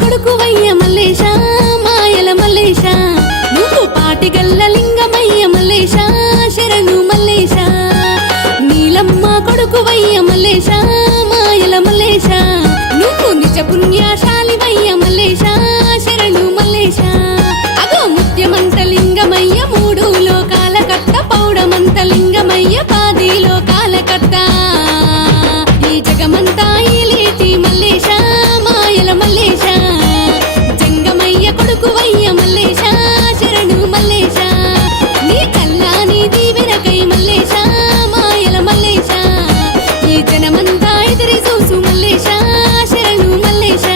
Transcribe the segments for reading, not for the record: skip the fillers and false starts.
కొడుకువయ్య మల్లేశ మాయల మల్లేశ నువ్వు పాటిగల్ల లింగమయ్య మల్లేశ శరణు మల్లేశ నీలమ్మ కొడుకువయ్య మల్లేశ మాయల మల్లేశ నువ్వు నిజ పుణ్యశాలివయ్య మల్లేశ శరణు మల్లేశ అగో ముత్యమంత లింగమయ్య మూడు లోకాల కర్త పౌడమంత లింగమయ్య పాది లోకాల కర్త ఈ జగమంతా ఏలేటి మల్లేశ మాయల మల్లేశ జంగమయ్య కొడుకువయ్య మల్లేశ శరణు మల్లేశ నీ కల్లాని దీవెనకై మల్లేశ మాయల మల్లేశ ఈ జనమంతా ఎదురి చూసు మల్లేశ శరణు మల్లేశ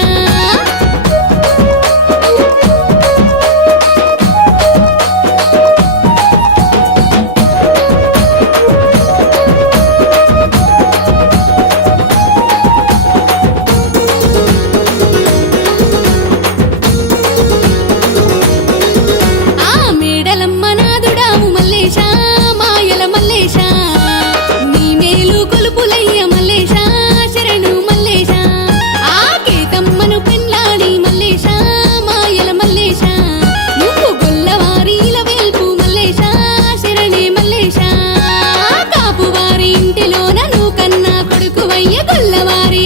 ఆ మేడలమ్మ నాదుడావు మల్లేశ మాయల మల్లేశ నీ మేలు కొలుపులయ్య మల్లేశ శరణు మల్లేశ ఆ కేతమ్మను పెండ్లాడి మల్లేశ మాయల మల్లేశ నువ్వు గొల్లవారీల వేల్పు మల్లేశ శరణే మల్లేశ కాపువారి ఇంటిలోన నువ్వు కన్నా కొడుకువయ్య గొల్లవారి